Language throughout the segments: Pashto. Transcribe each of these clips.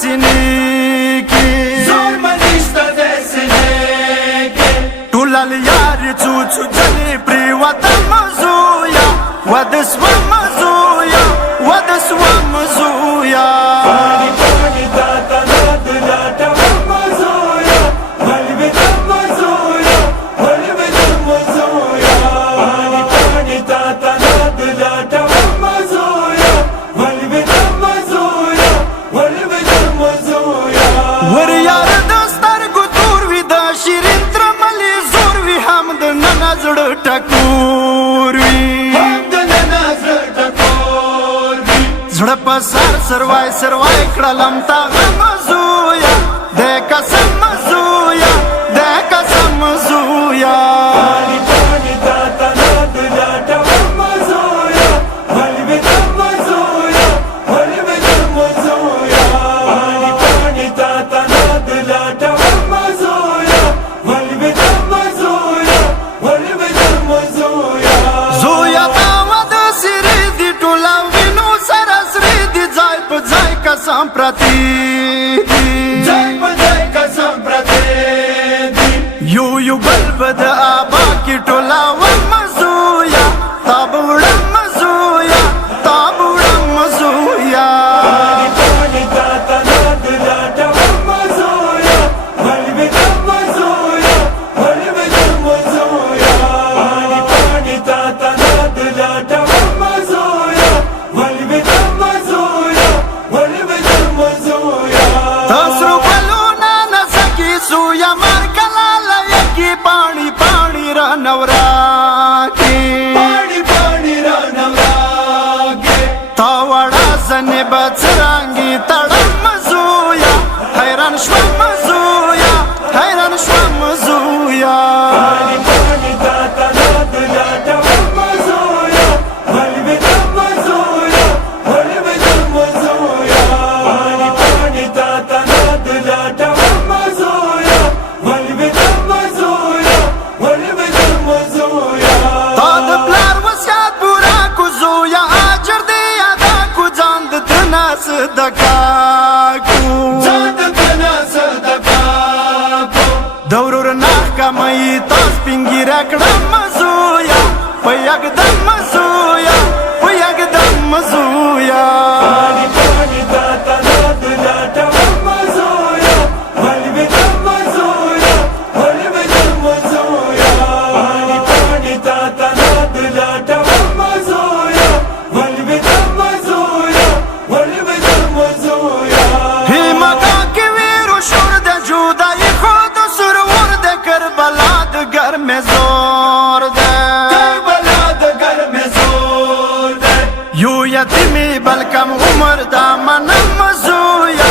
سینې کې زور منشته د سینې کې ټولل یار څو څو ځلې پرېوتم زویا واده سوم زویا واده سوم زویا پاڼې پاڼې تا ته ناد لاټوم زویا ولوېدم زویا ولوېدم زویا پاڼې پاڼې تا ته ناد لاټوم زویا ولوېدم زویا ولوېدم زویا ور یار د سترګو تور وي د شیرین ترملې زور وي هم د نن زړه ټکور وي زړه په سر سروای سروای کړلم تا غم زویا د قسم زویا د قسم زویا پاڼې پاڼې تا ته ناد لاټوم زویا ولوېدم زویا ولوېدم زویا پاڼې پاڼې تا ته ناد لاټوم زویا ولوېدم زویا ولوېدم زویا زویا تا واده سری دی ټوله وینو سره سری دی ځای په ځای قسم پرتی دی ځای په ځای قسم پرتی دی یو یو بل به د آبا کې ټوله وم زویا تا به وړم زویا تا به وړم زویا پاڼې پاڼې تا ته ناد لاټوم زویا ولوېدم زویا ولوېدم زویا پاڼې پاڼې تا ته ناد لاټوم زویا ولوېدم زویا ولوېدم زویا تاسو بلونه نسکی سویا مرکلا لایکی پانی پانی را نورا کی پاڼې پاڼې رانه راګې تا وړا زنه بڅرانګي تړم زویا حیران شوم زویا حیران شوم زویا پاڼې پاڼې تا ته ناد لاټوم زویا ولوېدم زویا ولوېدم زویا پاڼې پاڼې تا ته ناد لاټوم زویا ولوېدم زویا ولوېدم زویا تا د پلار وصیت پورا کو زویا اجر دی ادا کو ځان د تنا صدقا کو ځان د تنا صدقه کو دورور ناخ کمای تاس پینګی راکړم زویا په یکدم زویا په یکدم زویا پاڼې پاڼې تا ته ناد لاټوم زویا ولوېدم زویا ولوېدم زویا پاڼې پاڼې تا ته ناد لاټوم زویا ولوېدم زویا ولوېدم زویا هیمکا کې ویرو شور د جدای خود سرور د کربلا د ګرم زور ده کربلا د ګرم زور دی یو یتیمی بلکم عمر دا منم زویا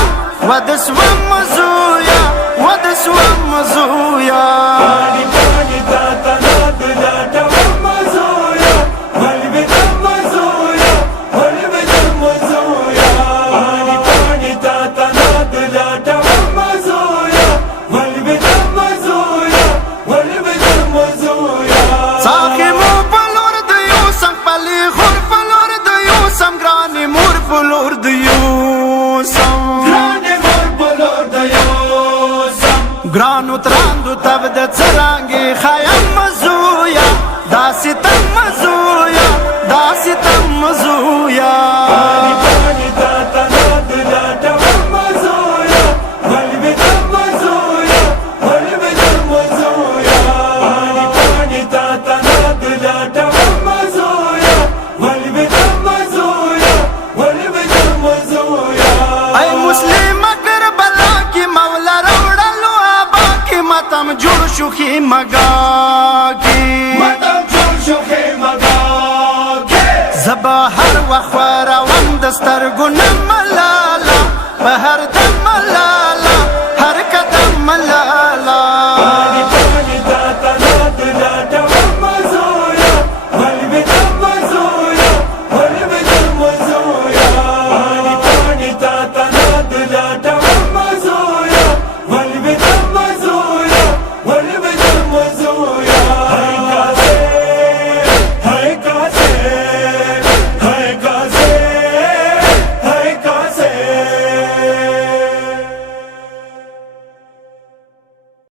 ود سوم زویا ود سوم زویا پاڼې پاڼې تا ته ناد لاټوم زویا ولوېدم زویا ولوېدم زویا پاڼې پاڼې تا ته ناد لاټوم زویا ولوېدم زویا ولوېدم زویا ساخی مو پلور د یو سم پلی خور پلور د یو سم ګرانی مور پلور د یو سم ګرانې مور په لور د یوسم ګرانو تراندو تب د څرانګي خایم زویا داسې تم زویا داسې تم زویا پاڼې پاڼې تا ته ناد لاټوم زویا ولوېدم زویا ولوېدم زویا پاڼې پاڼې تا ته ناد لاټوم زویا ولوېدم زویا ولوېدم زویا ای مسلم کربلا کی مولا روړلو ابا کی ماتم جوړ شو خي مګا کی ماتم جوړ شو خیمګا کې زبا هر وخت راوند سترګو نملالا په هر